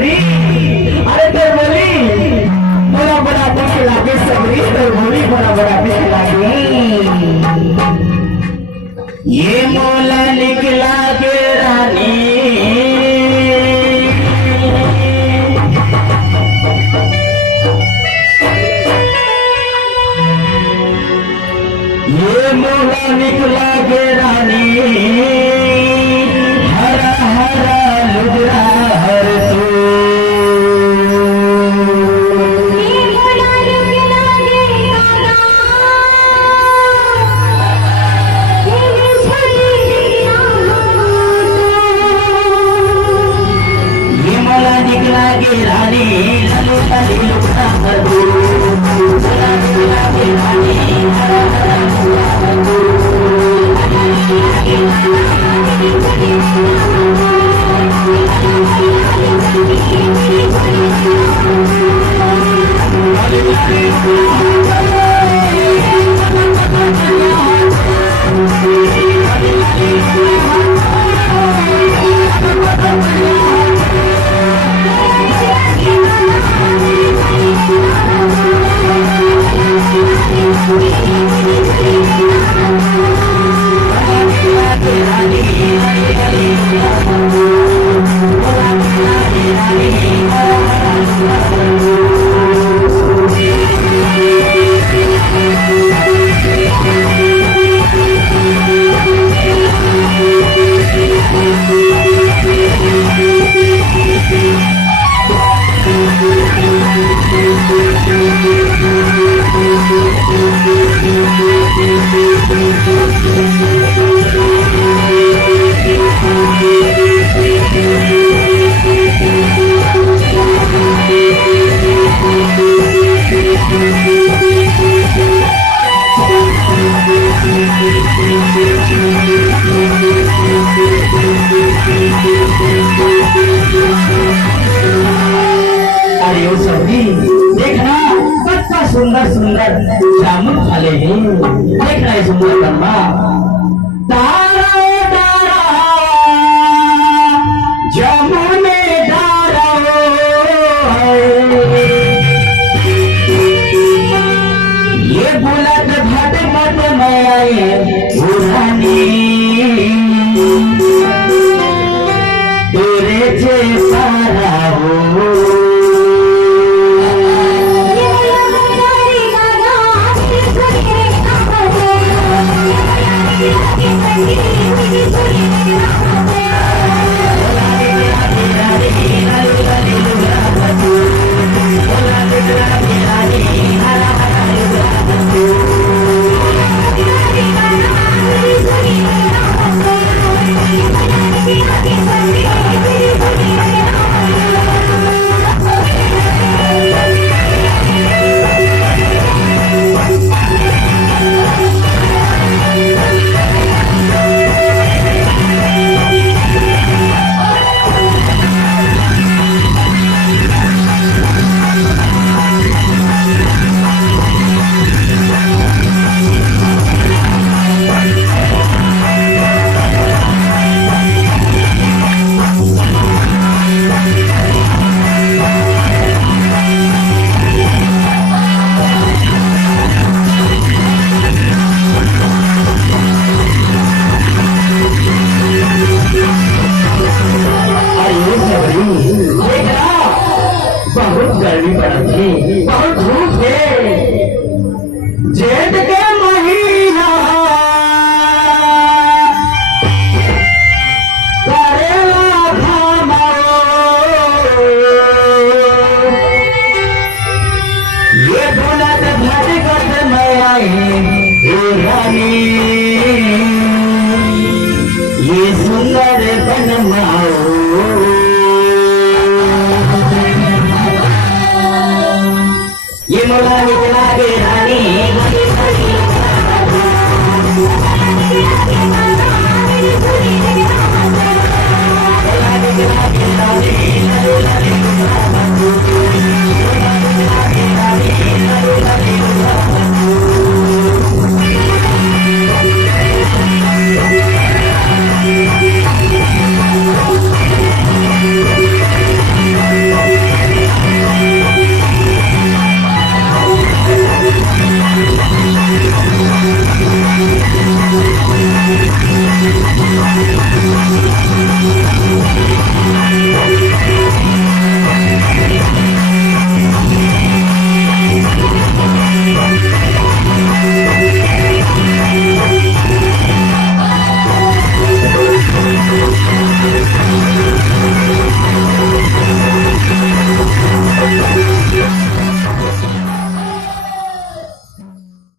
सबरी अरे तो बोली बड़ा बड़ा दिख लागे सबरी तो बोली बड़ा बड़ा दिख लागे ये मोला निकला के रानी ये मोला निकला के रानी हरा हरा लुगरा हर तू ये मोला निकला के रानी ललुटा लुगरा हर तू मोला निकला के रानी हरा हरा लुगरा हर तू अरे ओ सभी देखना कितना सुंदर सुंदर जामुन फले हैं देखना ये सुंदर ब्रह्मा तारा तारा जामुने तारा ये बुलंद भट मत में उड़ानी तोरे जे सारा हो